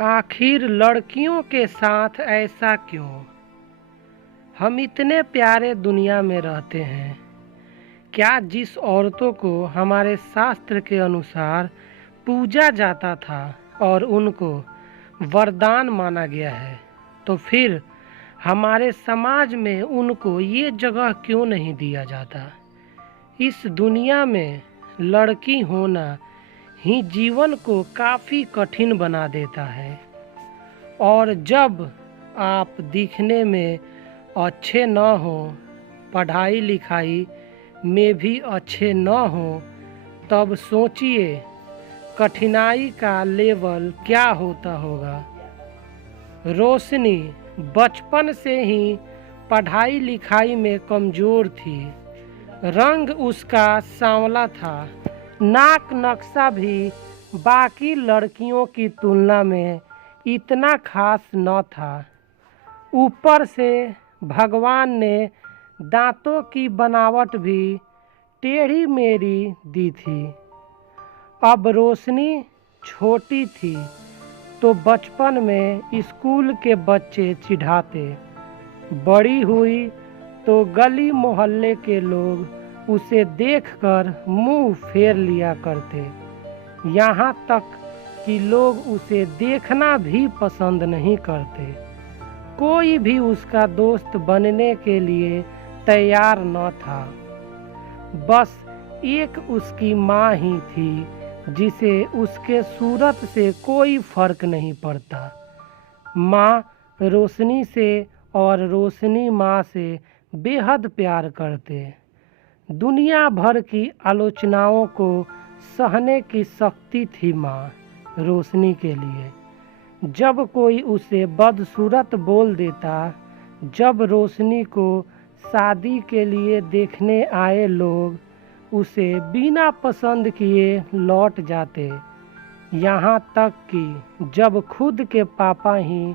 आखिर लड़कियों के साथ ऐसा क्यों? हम इतने प्यारे दुनिया में रहते हैं। क्या जिस औरतों को हमारे शास्त्र के अनुसार पूजा जाता था और उनको वरदान माना गया है, तो फिर हमारे समाज में उनको ये जगह क्यों नहीं दिया जाता? इस दुनिया में लड़की होना ही जीवन को काफ़ी कठिन बना देता है। और जब आप दिखने में अच्छे न हो, पढ़ाई लिखाई में भी अच्छे न हो, तब सोचिए कठिनाई का लेवल क्या होता होगा। रोशनी बचपन से ही पढ़ाई लिखाई में कमज़ोर थी। रंग उसका सांवला था। नाक नक्शा भी बाकी लड़कियों की तुलना में इतना खास न था। ऊपर से भगवान ने दांतों की बनावट भी टेढ़ी मेढ़ी दी थी। अब रोशनी छोटी थी तो बचपन में स्कूल के बच्चे चिढ़ाते। बड़ी हुई तो गली मोहल्ले के लोग उसे देखकर मुंह फेर लिया करते। यहाँ तक कि लोग उसे देखना भी पसंद नहीं करते। कोई भी उसका दोस्त बनने के लिए तैयार न था। बस एक उसकी माँ ही थी जिसे उसके सूरत से कोई फर्क नहीं पड़ता। माँ रोशनी से और रोशनी माँ से बेहद प्यार करते। दुनिया भर की आलोचनाओं को सहने की शक्ति थी माँ रोशनी के लिए। जब कोई उसे बदसूरत बोल देता, जब रोशनी को शादी के लिए देखने आए लोग उसे बिना पसंद किए लौट जाते, यहाँ तक कि जब खुद के पापा ही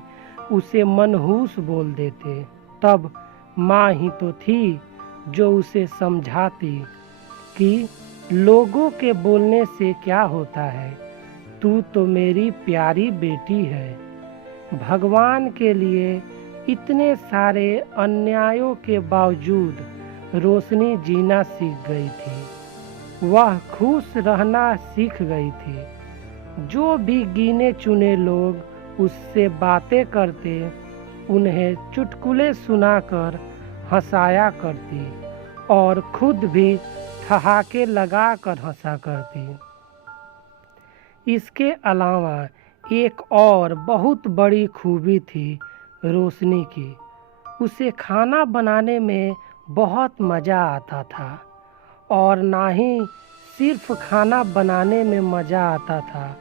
उसे मनहूस बोल देते, तब माँ ही तो थी जो उसे समझाती कि लोगों के बोलने से क्या होता है, तू तो मेरी प्यारी बेटी है। भगवान के लिए इतने सारे अन्यायों के बावजूद रोशनी जीना सीख गई थी। वह खुश रहना सीख गई थी। जो भी गिने चुने लोग उससे बातें करते, उन्हें चुटकुले सुनाकर हंसाया करती और खुद भी ठहाके लगाकर हंसा करती। इसके अलावा एक और बहुत बड़ी खूबी थी रोशनी की। उसे खाना बनाने में बहुत मज़ा आता था। और ना ही सिर्फ खाना बनाने में मज़ा आता था,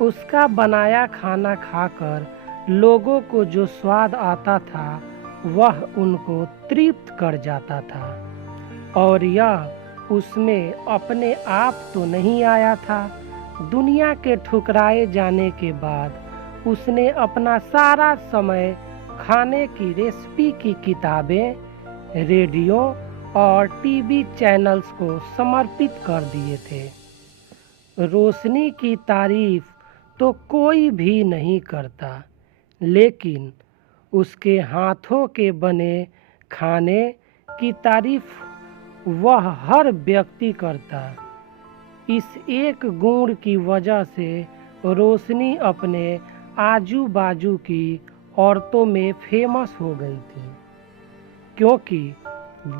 उसका बनाया खाना खाकर लोगों को जो स्वाद आता था वह उनको तृप्त कर जाता था। और यह उसमें अपने आप तो नहीं आया था। दुनिया के ठुकराए जाने के बाद उसने अपना सारा समय खाने की रेसिपी की किताबें, रेडियो और टीवी चैनल्स को समर्पित कर दिए थे। रोशनी की तारीफ तो कोई भी नहीं करता, लेकिन उसके हाथों के बने खाने की तारीफ वह हर व्यक्ति करता। इस एक गुण की वजह से रोशनी अपने आजू बाजू की औरतों में फेमस हो गई थी। क्योंकि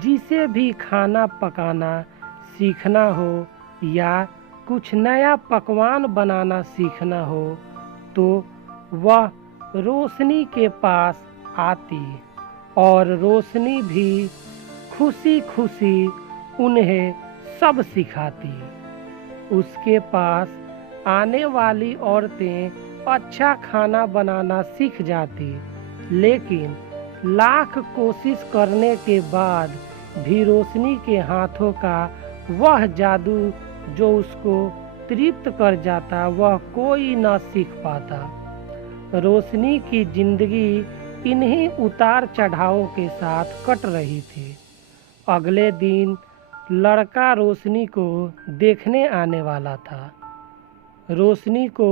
जिसे भी खाना पकाना सीखना हो या कुछ नया पकवान बनाना सीखना हो, तो वह रोशनी के पास आती और रोशनी भी खुशी खुशी उन्हें सब सिखाती। उसके पास आने वाली औरतें अच्छा खाना बनाना सीख जाती, लेकिन लाख कोशिश करने के बाद भी रोशनी के हाथों का वह जादू जो उसको तृप्त कर जाता, वह कोई न सीख पाता। रोशनी की जिंदगी इन्हीं उतार चढ़ावों के साथ कट रही थी। अगले दिन लड़का रोशनी को देखने आने वाला था। रोशनी को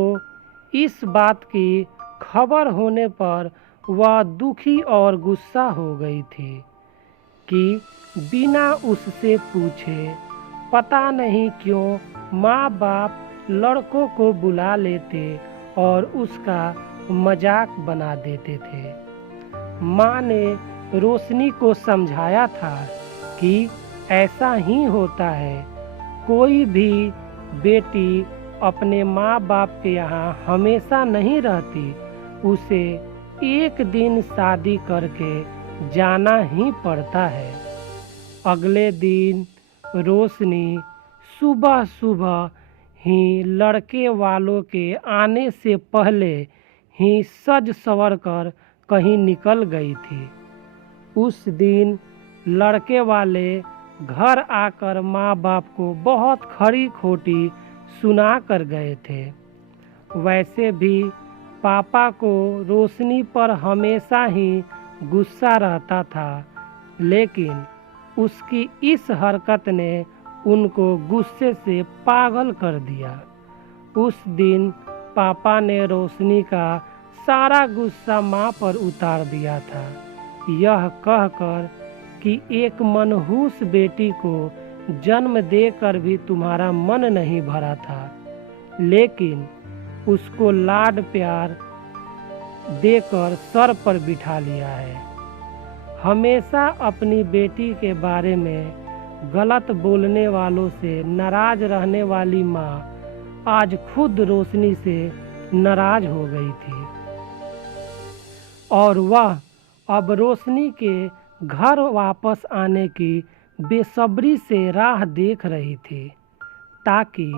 इस बात की खबर होने पर वह दुखी और गुस्सा हो गई थी कि बिना उससे पूछे पता नहीं क्यों माँ बाप लड़कों को बुला लेते और उसका मजाक बना देते थे। माँ ने रोशनी को समझाया था कि ऐसा ही होता है, कोई भी बेटी अपने माँ बाप के यहाँ हमेशा नहीं रहती, उसे एक दिन शादी करके जाना ही पड़ता है। अगले दिन रोशनी सुबह सुबह ही लड़के वालों के आने से पहले ही सज संवर कर कहीं निकल गई थी। उस दिन लड़के वाले घर आकर माँ बाप को बहुत खरी खोटी सुना कर गए थे। वैसे भी पापा को रोशनी पर हमेशा ही गुस्सा रहता था, लेकिन उसकी इस हरकत ने उनको गुस्से से पागल कर दिया। उस दिन पापा ने रोशनी का सारा गुस्सा माँ पर उतार दिया था, यह कहकर कि एक मनहूस बेटी को जन्म देकर भी तुम्हारा मन नहीं भरा था, लेकिन उसको लाड प्यार देकर सर पर बिठा लिया है। हमेशा अपनी बेटी के बारे में गलत बोलने वालों से नाराज रहने वाली माँ आज खुद रोशनी से नाराज हो गई थी और वह अब रोशनी के घर वापस आने की बेसब्री से राह देख रही थी ताकि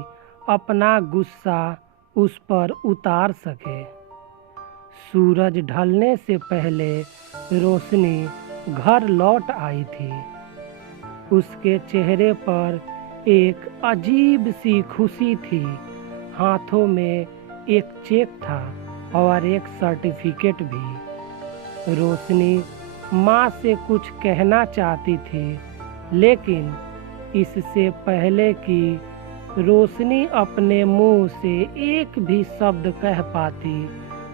अपना गुस्सा उस पर उतार सके। सूरज ढलने से पहले रोशनी घर लौट आई थी। उसके चेहरे पर एक अजीब सी खुशी थी। हाथों में एक चेक था और एक सर्टिफिकेट भी। रोशनी माँ से कुछ कहना चाहती थी, लेकिन इससे पहले कि रोशनी अपने मुंह से एक भी शब्द कह पाती,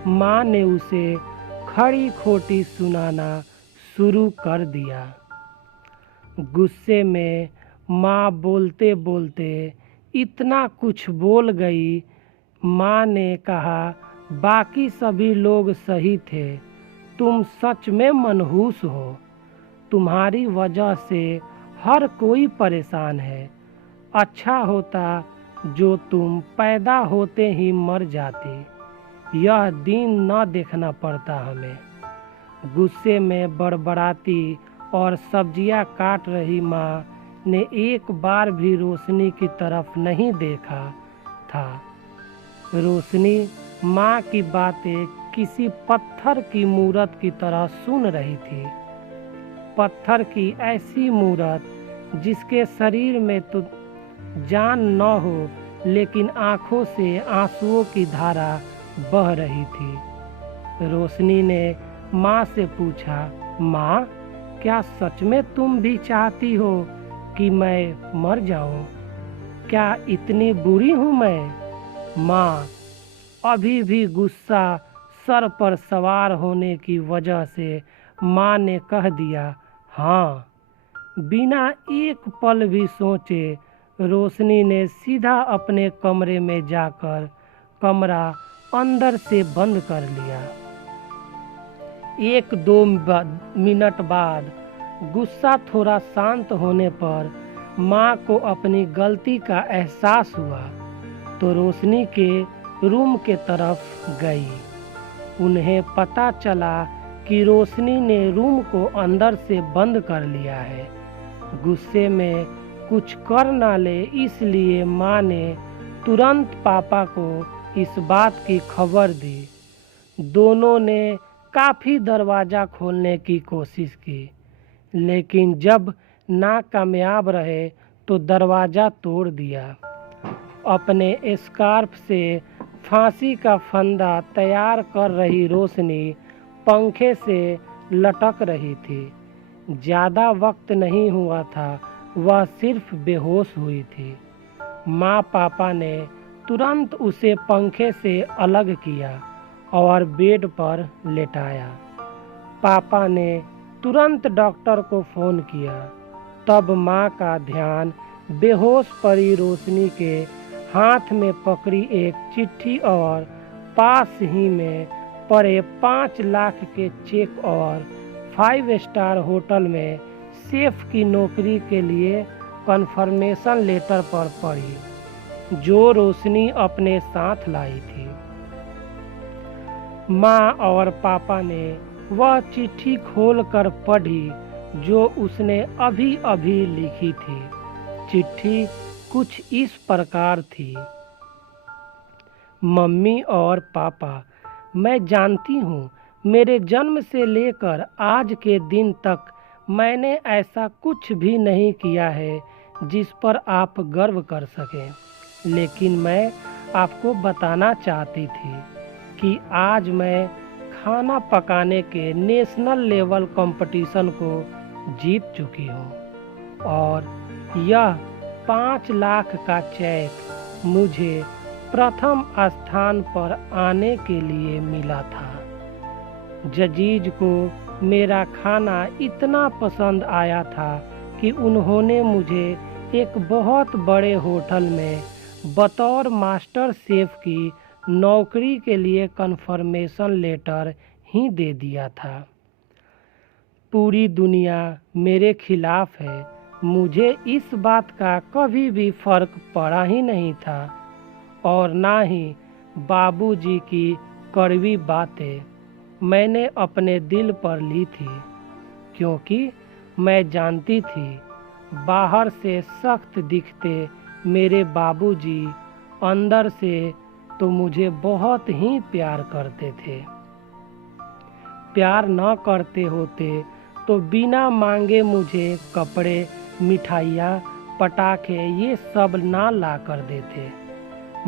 माँ ने उसे खड़ी खोटी सुनाना शुरू कर दिया। गुस्से में माँ बोलते बोलते इतना कुछ बोल गई। माँ ने कहा, बाकी सभी लोग सही थे, तुम सच में मनहूस हो। तुम्हारी वजह से हर कोई परेशान है। अच्छा होता जो तुम पैदा होते ही मर जाती। यह दिन न देखना पड़ता हमें। गुस्से में बड़बड़ाती और सब्जियां काट रही माँ ने एक बार भी रोशनी की तरफ नहीं देखा था। रोशनी माँ की बातें किसी पत्थर की मूरत की तरह सुन रही थी। पत्थर की ऐसी मूरत जिसके शरीर में तो जान न हो, लेकिन आंखों से आंसुओं की धारा बह रही थी। रोशनी ने माँ से पूछा, माँ, क्या सच में तुम भी चाहती हो कि मैं मर जाऊं? क्या इतनी बुरी हूँ मैं? माँ अभी भी गुस्सा सर पर सवार होने की वजह से माँ ने कह दिया, हाँ। बिना एक पल भी सोचे रोशनी ने सीधा अपने कमरे में जाकर कमरा अंदर से बंद कर लिया। 1-2 मिनट बाद गुस्सा थोड़ा शांत होने पर माँ को अपनी गलती का एहसास हुआ तो रोशनी के रूम के तरफ गई। उन्हें पता चला कि रोशनी ने रूम को अंदर से बंद कर लिया है। गुस्से में कुछ कर ना ले, इसलिए माँ ने तुरंत पापा को इस बात की खबर दी। दोनों ने काफ़ी दरवाज़ा खोलने की कोशिश की, लेकिन जब नाकामयाब रहे तो दरवाज़ा तोड़ दिया। अपने स्कार्फ से फांसी का फंदा तैयार कर रही रोशनी पंखे से लटक रही थी। ज़्यादा वक्त नहीं हुआ था, वह सिर्फ बेहोश हुई थी। माँ पापा ने तुरंत उसे पंखे से अलग किया और बेड पर लेटाया। पापा ने तुरंत डॉक्टर को फ़ोन किया। तब माँ का ध्यान बेहोश पड़ी रोशनी के हाथ में पकड़ी एक चिट्ठी और पास ही में पड़े 5 लाख के चेक और 5 स्टार होटल में शेफ की नौकरी के लिए कन्फर्मेशन लेटर पर पड़ी, जो रोशनी अपने साथ लाई थी। माँ और पापा ने वह चिट्ठी खोलकर पढ़ी जो उसने अभी अभी लिखी थी। चिट्ठी कुछ इस प्रकार थी। मम्मी और पापा, मैं जानती हूँ मेरे जन्म से लेकर आज के दिन तक मैंने ऐसा कुछ भी नहीं किया है जिस पर आप गर्व कर सकें, लेकिन मैं आपको बताना चाहती थी कि आज मैं खाना पकाने के नेशनल लेवल कंपटीशन को जीत चुकी हूँ और यह 5 लाख का चेक मुझे प्रथम स्थान पर आने के लिए मिला था। जजीज को मेरा खाना इतना पसंद आया था कि उन्होंने मुझे एक बहुत बड़े होटल में बतौर मास्टर शेफ की नौकरी के लिए कन्फर्मेशन लेटर ही दे दिया था। पूरी दुनिया मेरे खिलाफ है, मुझे इस बात का कभी भी फर्क पड़ा ही नहीं था और ना ही बाबूजी की कड़वी बातें मैंने अपने दिल पर ली थी, क्योंकि मैं जानती थी बाहर से सख्त दिखते मेरे बाबूजी अंदर से तो मुझे बहुत ही प्यार करते थे। प्यार न करते होते तो बिना मांगे मुझे कपड़े, मिठाइयाँ, पटाखे ये सब ना ला कर देते।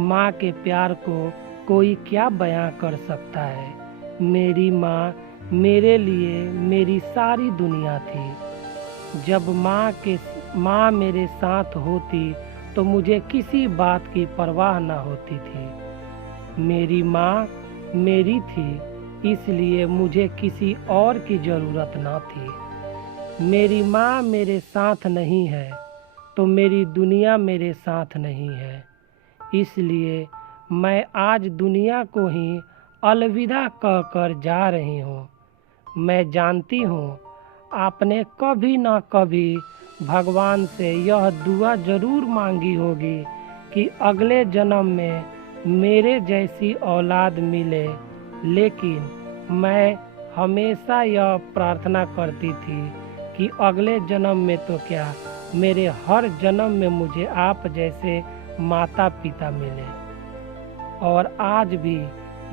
माँ के प्यार को कोई क्या बयां कर सकता है। मेरी माँ मेरे लिए मेरी सारी दुनिया थी। जब माँ मेरे साथ होती तो मुझे किसी बात की परवाह न होती थी। मेरी माँ मेरी थी, इसलिए मुझे किसी और की ज़रूरत न थी। मेरी माँ मेरे साथ नहीं है तो मेरी दुनिया मेरे साथ नहीं है। इसलिए मैं आज दुनिया को ही अलविदा कहकर जा रही हूँ। मैं जानती हूँ आपने कभी न कभी भगवान से यह दुआ ज़रूर मांगी होगी कि अगले जन्म में मेरे जैसी औलाद मिले, लेकिन मैं हमेशा यह प्रार्थना करती थी कि अगले जन्म में तो क्या, मेरे हर जन्म में मुझे आप जैसे माता पिता मिले। और आज भी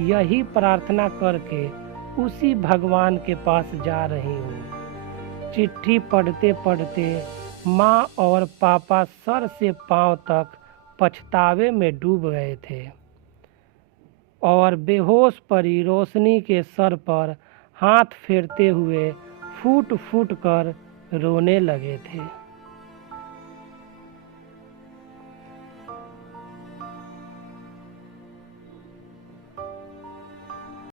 यही प्रार्थना करके उसी भगवान के पास जा रही हूँ। चिट्ठी पढ़ते पढ़ते माँ और पापा सर से पाँव तक पछतावे में डूब गए थे और बेहोश पड़ी रोशनी के सर पर हाथ फेरते हुए फूट फूट कर रोने लगे थे।